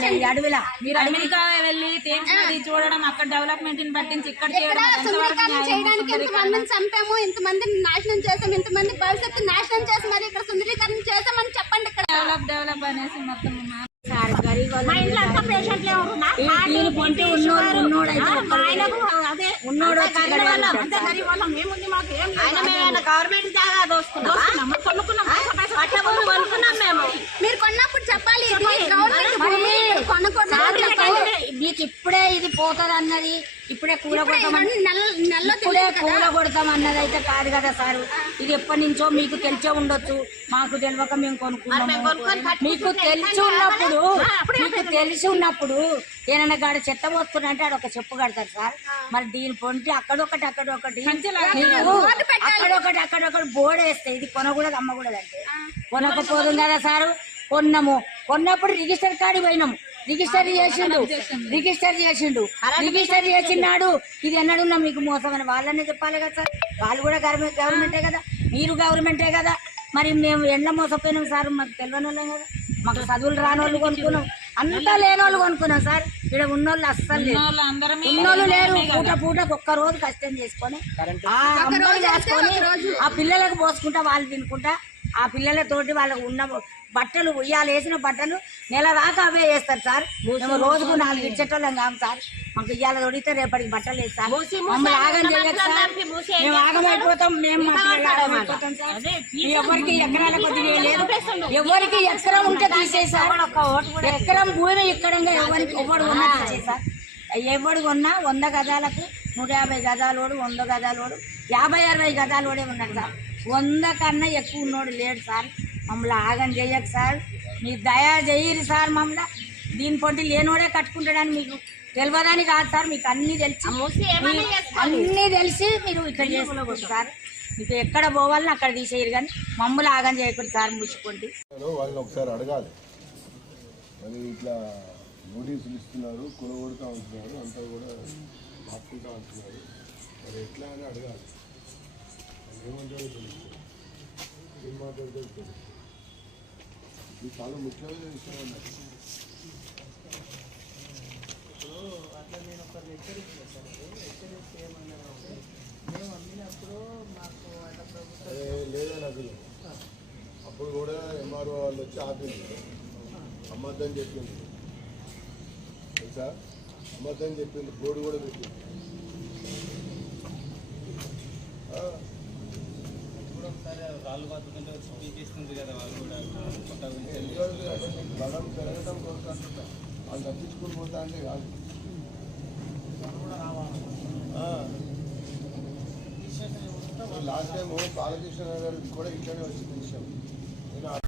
అడవిలా. మీరు అమెరికా వెళ్ళి థేమ్స్ నది చూడడం అక్కడ డెవలప్మెంట్ని పట్టించి ఇక్కడ? చేయడానికి చంపాము ఇంతమందిని నాశనం చేసాం ఇంతమంది భవిష్యత్తు నాశనం చేసి మరి ఇక్కడ సుందరీకరణ చేసామని చెప్పండి ఇక్కడ. డెవలప్ అనేసి మొత్తం మా- ఇంట్లో అంతా పేషెంట్లే ఉన్నోడు గవర్నమెంట్ జాగా దోసుకున్నాం. కొనుక్కున్నాం. మీరు కొన్నప్పుడు చెప్పాలి. ఇది గవర్నమెంట్ మీకు ఇప్పుడే ఇది పోతుంది అన్నది ఇప్పుడే తెలియదు కూల కదా. కొడతాం అన్నది అయితే కాదు కదా సార్. ఇది ఎప్పటి నుంచో మీకు తెలిసే ఉండొచ్చు. మాకు తెలియక మేము కొనుక్కున్నాము. మీకు తెలిసి ఉన్నప్పుడు మీకు తెలిసి ఉన్నప్పుడు ఏమైనా గాడ చెత్త పోస్తున్నా అంటే ఆడ ఒక చెప్పు కడతారు సార్. మరి దీని పొంటి అక్కడొకటి అక్కడొకటి అక్కడొకటి అక్కడొకటి బోర్డు వేస్తే ఇది కొనకూడదు అమ్మకూడదు అంటే. కొనకపోతుంది కదా సార్? కొన్నాము. కొన్నప్పుడు రిజిస్టర్ కాడి పోయినాము. రిజిస్టర్ చేసిండు. రిజిస్టర్ చేసిండు. రిజిస్టర్ చేసినాడు. ఇది ఎన్నడున్నా మీకు మోసం అని వాళ్ళనే చెప్పాలి కదా సార్. వాళ్ళు కూడా గవర్నమెంట్ గవర్నమెంటే కదా. మీరు గవర్నమెంటే కదా. మరి మేము ఎండ్ల మోసపోయినాం సార్. మాకు తెలియని వాళ్ళం కదా. మాకు చదువులు రాని వాళ్ళు కొనుక్కున్నాం. అంతా లేని వాళ్ళు కొనుక్కున్నాం సార్. ఇక్కడ ఉన్నోళ్ళు అస్సలు అందరమే ఉన్నోళ్ళు లేరు. పూట పూటకు ఒక్క రోజు కష్టం చేసుకొని చేసుకొని ఆ పిల్లలకు పోసుకుంటా వాళ్ళు తినుకుంటా ఆ పిల్లలతోటి వాళ్ళకు ఉన్న బట్టలు ఉయ్యాలు వేసిన బట్టలు నెల దాకా అవే వేస్తారు సార్. మేము రోజుకు నాలుగు ఇచ్చేటోళ్ళం కాము సార్. మాకు ఇయ్యాల తొడిగితే రేపటికి బట్టలు వేస్తారు మమ్మల్ని ఆగం సార్. మేము ఆగమైపోతాం మేము ఆగమైపోతాం సార్. ఎవరికి ఎకరాల కొద్దిగా లేదు ఎవరికి ఎకరం ఉంటే తీసేసారు ఎకరం భూమి ఎక్కడంగా ఎవరికి ఎవడు ఉన్నా తీసేసారు ఎవడు కొన్నా వంద గజాలకు నూట యాభై గజాలోడు వంద గజాలోడు యాభై అరవై గజాలోడే ఉన్నాడు సార్. వంద కన్నా ఎక్కువ ఉన్నోడు లేడు సార్. మమ్మల్ని ఆగం చేయకు సార్. మీరు దయా చేయరు సార్ మమ్మల్ని. దీని పొంటి లేనోడే కట్టుకుంటాడని మీకు తెలియదని కాదు సార్. మీకు అన్ని తెలిసి. అన్ని తెలిసి. మీరు ఇక్కడ చేసుకోవచ్చు సార్. మీకు ఎక్కడ పోవాలని అక్కడ తీసేయరు కానీ మమ్మల్ని ఆగం చేయకూడదు సార్ ముచ్చుకోండి. వాళ్ళని ఒకసారి అడగాలి. మరి ఇట్లా నోటీసులు ఇస్తున్నారు కొనగొడుతూ ఉంటున్నారు అంతా కూడా ఉంటున్నారు. మరి ఎట్లా అని అడగాలి. ఏమంటారో తెలుస్తుంది ఏం మాట్లాడతారో తెలుస్తుంది ఇది చాలా ముఖ్యమైన విషయం అన్నది అదే లేదని అసలు అప్పుడు కూడా ఎంఆర్ఓ వాళ్ళు వచ్చి ఆపింది అమ్మద్దని చెప్పింది తెలుసా? అమ్మద్దని చెప్పింది బోర్డు కూడా పెట్టింది ఆ, ఎందుకంటే అంటే మీకు బలం పెరగడం అంటున్నా. వాళ్ళు తప్పించుకుని పోతా అంటే కాదు. లాస్ట్ టైం బాలకృష్ణ గారు కూడా ఇట్లనే వచ్చింది విషయం